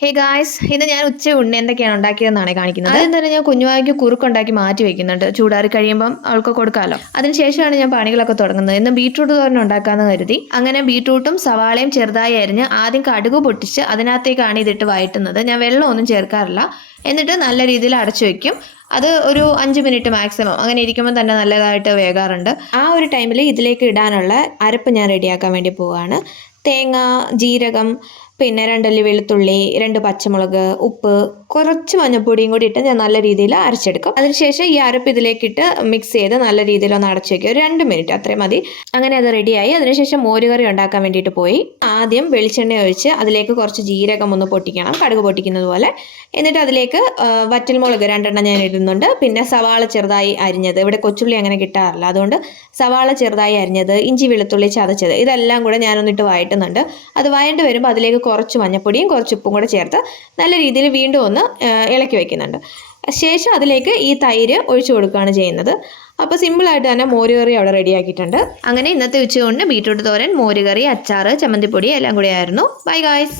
Hey guys, ഇന്ന് ഞാൻ ഉച്ച എന്തൊക്കെയാണ് ഉണ്ടാക്കിയതെന്നാണ് കാണിക്കുന്നത്. ആദ്യം തന്നെ ഞാൻ കുഞ്ഞുവായിക്ക് കുറുക്കുണ്ടാക്കി മാറ്റി വെക്കുന്നുണ്ട്. ചൂടാറി കഴിയുമ്പം അവൾക്ക് കൊടുക്കാമല്ലോ. അതിനുശേഷമാണ് ഞാൻ പണികളൊക്കെ തുടങ്ങുന്നത്. ഇന്ന് ബീട്രൂട്ട് തോരൻ ഉണ്ടാക്കാമെന്ന് കരുതി. അങ്ങനെ ബീട്രൂട്ടും സവാളയും ചെറുതായി അരിഞ്ഞ് ആദ്യം കടുക് പൊട്ടിച്ച് അതിനകത്തേക്കാണ് ഇതിട്ട് വഴറ്റുന്നത്. ഞാൻ വെള്ളമൊന്നും ചേർക്കാറില്ല. എന്നിട്ട് നല്ല രീതിയിൽ അടച്ചു വെക്കും. അത് ഒരു 5 മിനിറ്റ് മാക്സിമം അങ്ങനെ ഇരിക്കുമ്പോൾ തന്നെ നല്ലതായിട്ട് വേകാറുണ്ട്. ആ ഒരു ടൈമിൽ ഇതിലേക്ക് ഇടാനുള്ള അരപ്പ് ഞാൻ റെഡിയാക്കാൻ വേണ്ടി പോവുകയാണ്. തേങ്ങ, ജീരകം, പിന്നെ 2 അല്ലി വെളുത്തുള്ളി, 2 പച്ചമുളക്, ഉപ്പ്, കുറച്ച് മഞ്ഞൾപ്പൊടിയും കൂടി ഇട്ട് ഞാൻ നല്ല രീതിയിൽ അരച്ചെടുക്കും. അതിനുശേഷം ഈ അരപ്പ് ഇതിലേക്കിട്ട് മിക്സ് ചെയ്ത് നല്ല രീതിയിൽ ഒന്ന് അടച്ചു വെക്കുക. ഒരു 2 മിനിറ്റ് അത്രയും മതി. അങ്ങനെ അത് റെഡിയായി. അതിനുശേഷം മോരുകറി ഉണ്ടാക്കാൻ വേണ്ടിയിട്ട് പോയി. ആദ്യം വെളിച്ചെണ്ണ ഒഴിച്ച് അതിലേക്ക് കുറച്ച് ജീരകം ഒന്ന് പൊട്ടിക്കണം, കടുക് പൊട്ടിക്കുന്നത് പോലെ. എന്നിട്ട് അതിലേക്ക് വറ്റൽമുളക് 2 ഞാൻ ഇടുന്നുണ്ട്. പിന്നെ സവാള ചെറുതായി അരിഞ്ഞത്, ഇവിടെ കൊച്ചുള്ളി അങ്ങനെ കിട്ടാറില്ല, അതുകൊണ്ട് സവാള ചെറുതായി അരിഞ്ഞത്, ഇഞ്ചി വെളുത്തുള്ളി ചതച്ചത്, ഇതെല്ലാം കൂടെ ഞാനൊന്നിട്ട് വഴറ്റുന്നുണ്ട്. അത് വഴണ്ട് വരുമ്പോൾ അതിലേക്ക് കുറച്ച് മഞ്ഞൾപ്പൊടിയും കുറച്ച് ഉപ്പും കൂടെ ചേർത്ത് നല്ല രീതിയിൽ വീണ്ടും ഒന്ന് ഇളക്കി വയ്ക്കുന്നുണ്ട്. ശേഷം അതിലേക്ക് ഈ തൈര് ഒഴിച്ചു കൊടുക്കുകയാണ് ചെയ്യുന്നത്. അപ്പോൾ സിമ്പിളായിട്ട് തന്നെ മോരുകറി അവിടെ റെഡിയാക്കിയിട്ടുണ്ട്. അങ്ങനെ ഇന്നത്തെ ഉച്ചയൂണിന് ബീട്രൂട്ട് തോരൻ, മോരുകറി, അച്ചാറ്, ചമ്മന്തിപ്പൊടി എല്ലാം കൂടി ആയിരുന്നു. Bye guys.